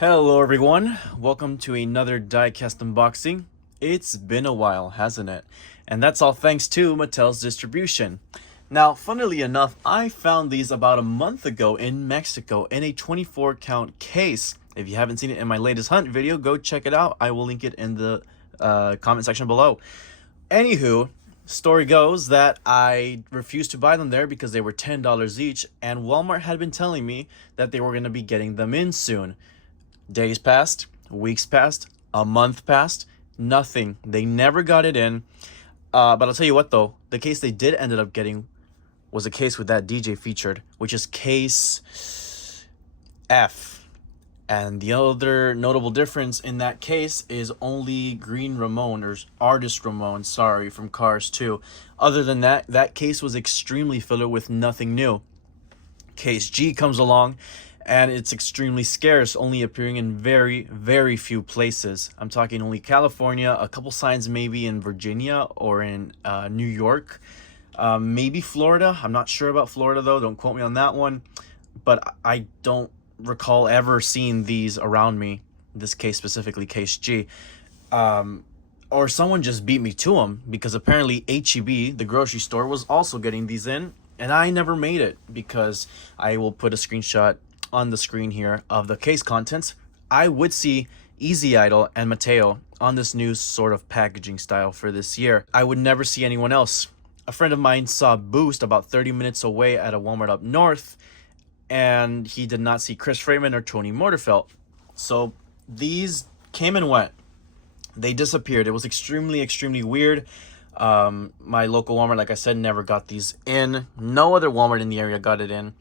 Hello everyone, welcome to another Diecast unboxing. It's been a while, hasn't it? And that's all thanks to Mattel's distribution. Now, funnily enough, I found these about a month ago in Mexico in a 24 count case. If you haven't seen it in my latest hunt video, go check it out. I will link it in the comment section below. Anywho, story goes that I refused to buy them there because they were $10 each, and Walmart had been telling me that they were going to be getting them in soon. Days passed, weeks passed, a month passed, nothing. They never got it in. But I'll tell you what though, the case they did ended up getting was a case with that DJ featured, which is case F. And the other notable difference in that case is only Green Ramon, or Artist Ramon, sorry, from Cars 2. Other than that, that case was extremely filler with nothing new. Case G comes along, and it's extremely scarce, only appearing in very, very few places. I'm talking only California, a couple signs maybe in Virginia or in New York, maybe Florida. I'm not sure about Florida though, don't quote me on that one. But I don't recall ever seeing these around me, this case specifically, case G. Or someone just beat me to them, because apparently H-E-B, the grocery store, was also getting these in, and I never made it, because I will put a screenshot on the screen here of the case contents. I would see Easy Idol and Mateo on this new sort of packaging style for this year. I would never see anyone else. A friend of mine saw Boost about 30 minutes away at a Walmart up north, and he did not see Chris Freightman or Tony Motorfelt. So these came and went. They disappeared. It was extremely weird. My local Walmart, like I said, never got these in. No other Walmart in the area got it in.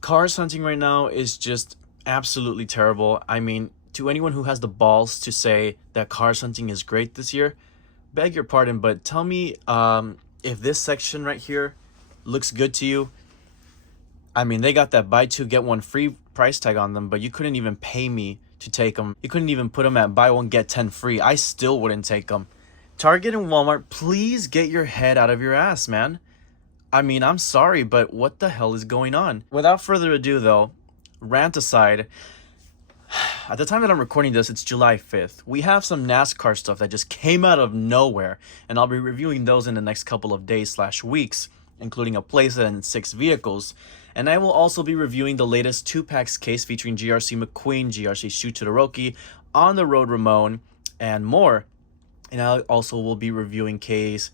Cars hunting right now is just absolutely terrible. I mean, to anyone who has the balls to say that cars hunting is great this year, beg your pardon, but tell me if this section right here looks good to you. I mean, they got that buy two get one free price tag on them, but you couldn't even pay me to take them. You couldn't even put them at buy one get 10 free. I still wouldn't take them. Target and Walmart, please get your head out of your ass, man. I mean, I'm sorry, but what the hell is going on? Without further ado though, rant aside, at the time that I'm recording this, it's July 5th. We have some NASCAR stuff that just came out of nowhere, and I'll be reviewing those in the next couple of days / weeks, including a playset and 6 vehicles. And I will also be reviewing the latest 2-packs case featuring GRC McQueen, GRC Shoot Todoroki, On the Road Ramon, and more. And I also will be reviewing case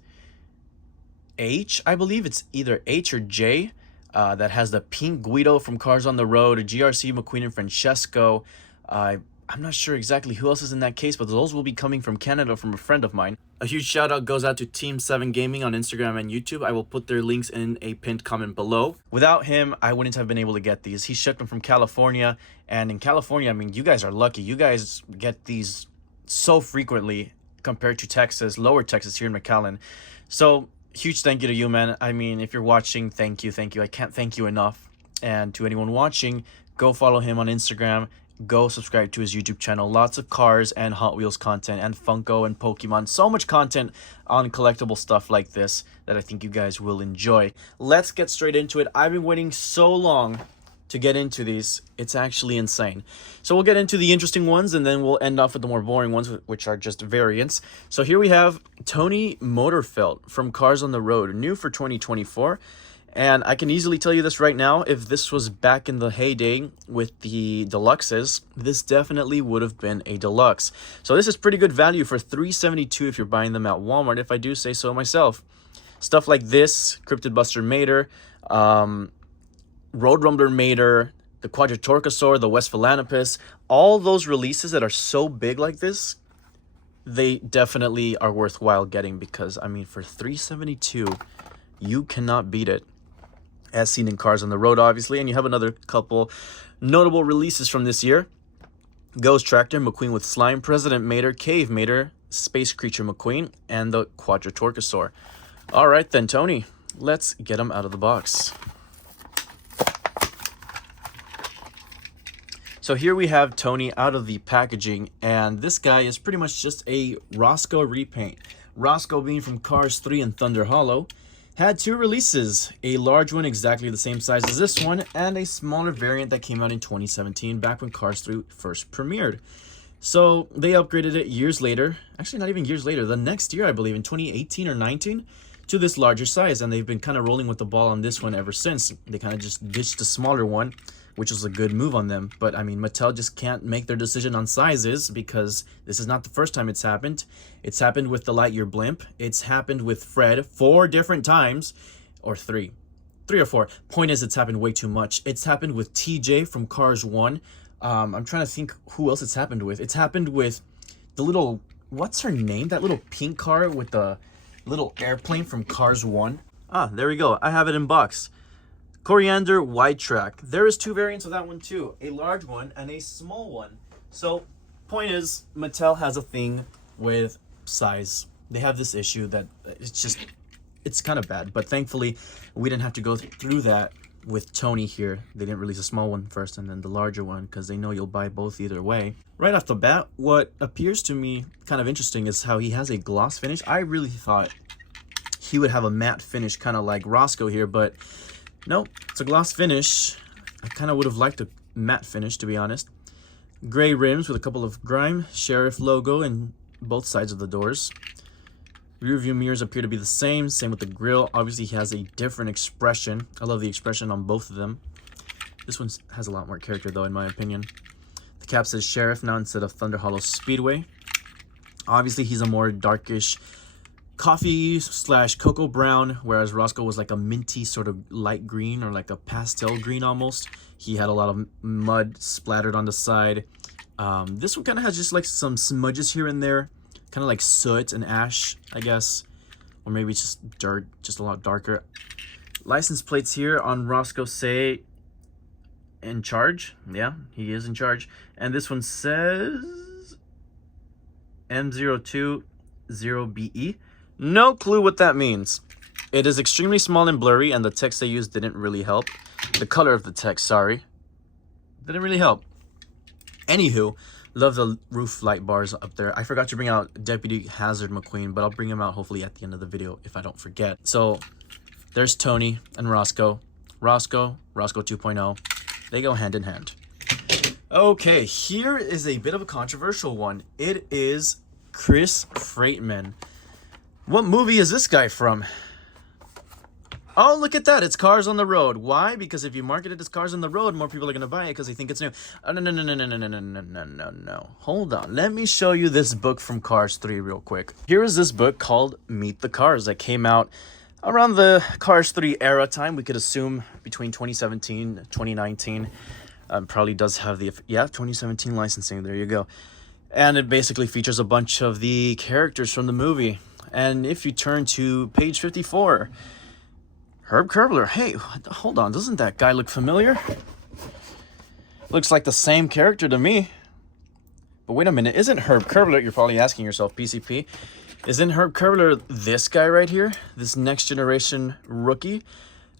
H, I believe it's either H or J, that has the pink Guido from Cars on the Road, GRC McQueen and Francesco. I'm not sure exactly who else is in that case, but those will be coming from Canada from a friend of mine. A huge shout out goes out to Team 7 Gaming on Instagram and YouTube. I will put their links in a pinned comment below. Without him, I wouldn't have been able to get these. He shipped them from California, and in California, I mean, you guys are lucky. You guys get these so frequently compared to Texas, lower Texas here in McAllen. So huge thank you to you, man. I mean, if you're watching, thank you. I can't thank you enough. And to anyone watching, go follow him on Instagram. Go subscribe to his YouTube channel. Lots of cars and Hot Wheels content, and Funko and Pokemon. So much content on collectible stuff like this that I think you guys will enjoy. Let's get straight into it. I've been waiting so long to get into these. It's actually insane. So we'll get into the interesting ones, and then we'll end off with the more boring ones, which are just variants. So here we have Tony Motorfelt from Cars on the Road, new for 2024. And I can easily tell you this right now, if this was back in the heyday with the deluxes, this definitely would have been a deluxe. So this is pretty good value for $372 if you're buying them at Walmart, if I do say so myself. Stuff like this, Cryptid Buster Mater, Road Rumbler Mater, the Quadratorchosaur, the West Philanopus, all those releases that are so big like this, they definitely are worthwhile getting, because I mean, for $372, you cannot beat it. As seen in Cars on the Road, obviously. And you have another couple notable releases from this year. Ghost Tractor McQueen with Slime, President Mater, Cave Mater, Space Creature McQueen, and the Quadratorchosaur. All right then, Tony, let's get them out of the box. So here we have Tony out of the packaging, and this guy is pretty much just a Rosco repaint. Rosco being from Cars 3 and Thunder Hollow. had two releases, a large one exactly the same size as this one, and a smaller variant that came out in 2017, back when Cars 3 first premiered. So they upgraded it years later, actually not even years later, the next year I believe, in 2018 or 19, to this larger size, and they've been kind of rolling with the ball on this one ever since. They kind of just ditched the smaller one, which was a good move on them. But I mean, Mattel just can't make their decision on sizes, because this is not the first time it's happened. It's happened with the Lightyear blimp. It's happened with Fred 4 different times, or 3 or 4. Point is, it's happened way too much. It's happened with TJ from Cars 1. I'm trying to think who else it's happened with. It's happened with the little, what's her name? That little pink car with the little airplane from Cars 1. Ah, there we go. I have it in box. Coriander wide track. There is 2 variants of that one too. A large one and a small one. So, point is, Mattel has a thing with size. They have this issue that it's kind of bad. But thankfully, we didn't have to go through that with Tony here. They didn't release a small one first and then the larger one, because they know you'll buy both either way. Right off the bat, what appears to me kind of interesting is how he has a gloss finish. I really thought he would have a matte finish, kind of like Rosco here, but no, it's a gloss finish. I kind of would have liked a matte finish, to be honest. Gray rims with a couple of grime, Sheriff logo in both sides of the doors. Rear view mirrors appear to be the same with the grille. Obviously, he has a different expression. I love the expression on both of them. This one has a lot more character, though, in my opinion. The cap says Sheriff now instead of Thunder Hollow Speedway. Obviously, he's a more darkish coffee / cocoa brown, whereas Roscoe was like a minty sort of light green, or like a pastel green almost. He had a lot of mud splattered on the side. This one kind of has just like some smudges here and there, kind of like soot and ash, I guess, or maybe it's just dirt, just a lot darker. License plates here on Roscoe say in charge. Yeah, he is in charge. And this one says M020BE. No clue what that means. It is extremely small and blurry, and the text they used didn't really help. The color of the text, sorry, didn't really help. Anywho, love the roof light bars up there. I forgot to bring out Deputy Hazard McQueen, but I'll bring him out hopefully at the end of the video if I don't forget. So there's Tony and Roscoe. Roscoe 2.0. They go hand in hand. Okay, here is a bit of a controversial one. It is Chris Freightman. What movie is this guy from? Oh, look at that. It's Cars on the Road. Why? Because if you market it as Cars on the Road, more people are going to buy it because they think it's new. Oh, no. Hold on. Let me show you this book from Cars 3 real quick. Here is this book called Meet the Cars that came out around the Cars 3 era time. We could assume between 2017, 2019. Probably does have the, 2017 licensing. There you go. And it basically features a bunch of the characters from the movie. And if you turn to page 54, Herb Kerbler. Hey, hold on. Doesn't that guy look familiar? Looks like the same character to me. But wait a minute. Isn't Herb Kerbler, you're probably asking yourself, PCP, isn't Herb Kerbler this guy right here? This next generation rookie?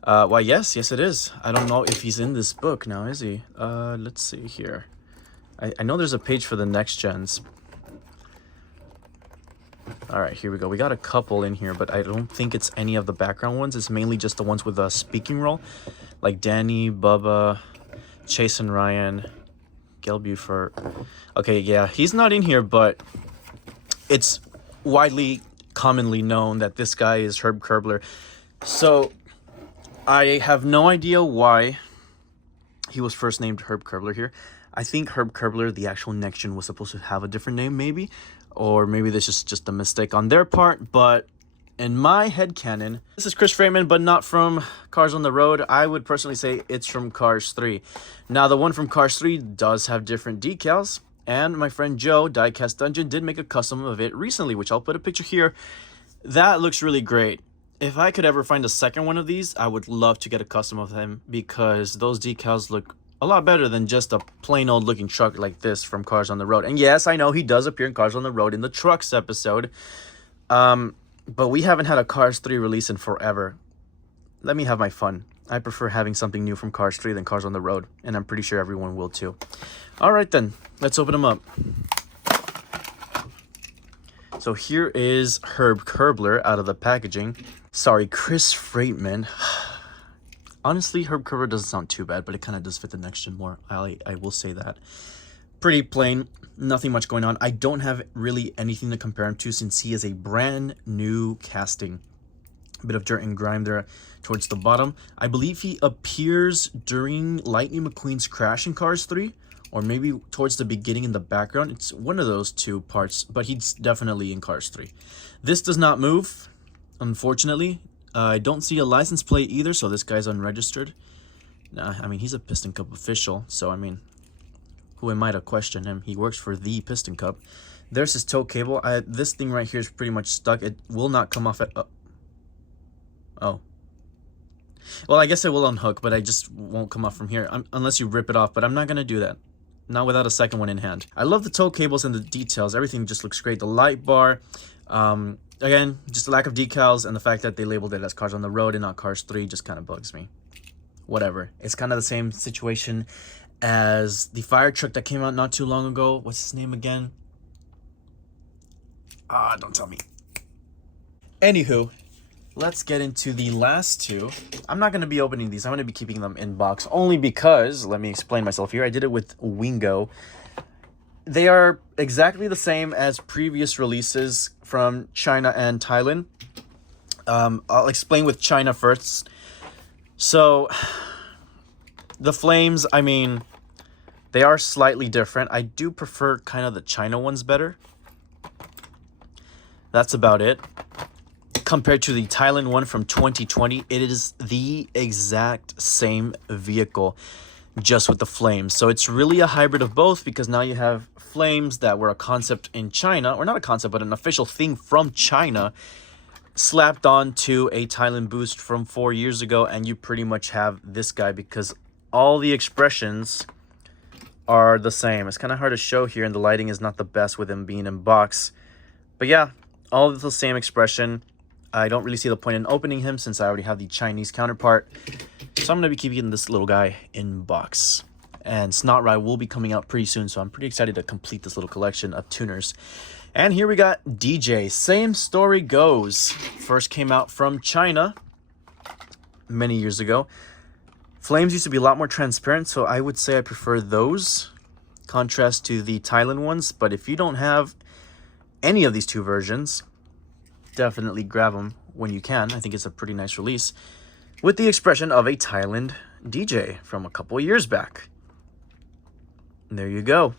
Why, yes it is. I don't know if he's in this book now, is he? Let's see here. I know there's a page for the next gens. All right, here we go. We got a couple in here, but I don't think it's any of the background ones. It's mainly just the ones with a speaking role, like Danny, Bubba, Chase and Ryan, Gail Buford. Okay, yeah, he's not in here, but it's commonly known that this guy is Herb Kerbler. So I have no idea why he was first named Herb Kerbler here. I think Herb Kerbler, the actual next gen, was supposed to have a different name, maybe. Or maybe this is just a mistake on their part. But in my headcanon, this is Chris Freightman, but not from Cars on the Road. I would personally say it's from Cars 3. Now, the one from Cars 3 does have different decals. And my friend Joe, Diecast Dungeon, did make a custom of it recently, which I'll put a picture here. That looks really great. If I could ever find a second one of these, I would love to get a custom of him, because those decals look a lot better than just a plain old looking truck like this from Cars on the Road. And yes, I know he does appear in Cars on the Road in the trucks episode. But we haven't had a Cars 3 release in forever. Let me have my fun. I prefer having something new from Cars 3 than Cars on the Road. And I'm pretty sure everyone will too. All right then, let's open them up. So here is Herb Kerbler out of the packaging. Sorry, Chris Freightman. Honestly, Herb cover doesn't sound too bad, but it kind of does fit the next gen more. I will say that. Pretty plain, nothing much going on. I don't have really anything to compare him to since he is a brand new casting. A bit of dirt and grime there towards the bottom. I believe he appears during Lightning McQueen's crash in Cars 3, or maybe towards the beginning in the background. It's one of those two parts, but he's definitely in Cars 3. This does not move, unfortunately. I don't see a license plate either, so this guy's unregistered. Nah, I mean, he's a Piston Cup official, so I mean, who am I to question him? He works for the Piston Cup. There's his tow cable. This thing right here is pretty much stuck. It will not come off at... Oh. Well, I guess it will unhook, but I just won't come off from here unless you rip it off, but I'm not going to do that. Not without a second one in hand. I love the tow cables and the details. Everything just looks great. The light bar, again, just a lack of decals, and the fact that they labeled it as Cars on the Road and not Cars 3 just kind of bugs me. Whatever. It's kind of the same situation as the fire truck that came out not too long ago. What's his name again? Don't tell me. Anywho, let's get into the last two. I'm not going to be opening these. I'm going to be keeping them in box only because, let me explain myself here. I did it with Wingo. They are exactly the same as previous releases from China and Thailand. I'll explain with China first. So, the flames, I mean, they are slightly different. I do prefer kind of the China ones better. That's about it. Compared to the Thailand one from 2020, it is the exact same vehicle, just with the flames. So it's really a hybrid of both, because now you have flames that were a concept in China, or not a concept, but an official thing from China, slapped on to a Thailand boost from 4 years ago, and you pretty much have this guy because all the expressions are the same. It's kind of hard to show here, and the lighting is not the best with him being in box. But yeah, all the same expression. I don't really see the point in opening him since I already have the Chinese counterpart. So I'm going to be keeping this little guy in box. And Snot Ride will be coming out pretty soon, so I'm pretty excited to complete this little collection of tuners. And here we got DJ. Same story goes. First came out from China many years ago. Flames used to be a lot more transparent, so I would say I prefer those. Contrast to the Thailand ones. But if you don't have any of these two versions, definitely grab them when you can. I think it's a pretty nice release with the expression of a Thailand DJ from a couple years back. And there you go.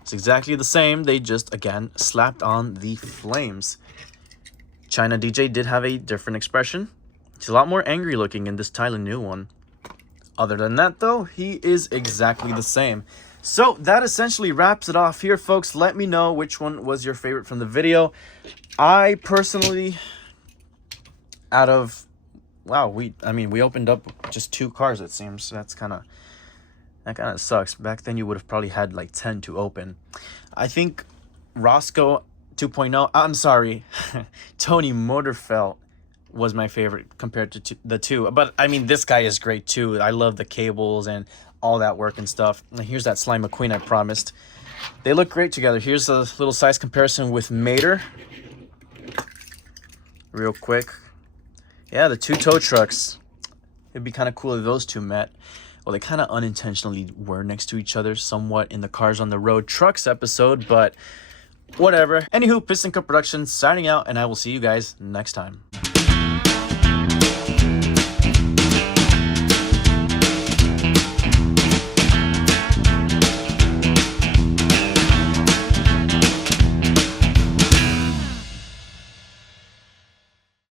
It's exactly the same. They just, again, slapped on the flames. China DJ did have a different expression. He's a lot more angry looking in this Thailand new one. Other than that, though, he is exactly the same. So that essentially wraps it off here, folks. Let me know which one was your favorite from the video. I personally, out of, wow, we opened up just 2 cars, it seems. That kind of sucks. Back then you would have probably had like 10 to open. I think Rosco 2.0, I'm sorry, Tony Motorfelt was my favorite compared to the two. But I mean, this guy is great too. I love the cables and all that work and stuff. And here's that Slime McQueen I promised. They look great together. Here's a little size comparison with Mater. Real quick. Yeah, the 2 tow trucks. It'd be kind of cool if those two met. Well, they kind of unintentionally were next to each other somewhat in the Cars on the Road trucks episode, but whatever. Anywho, Piston Cup Productions signing out, and I will see you guys next time.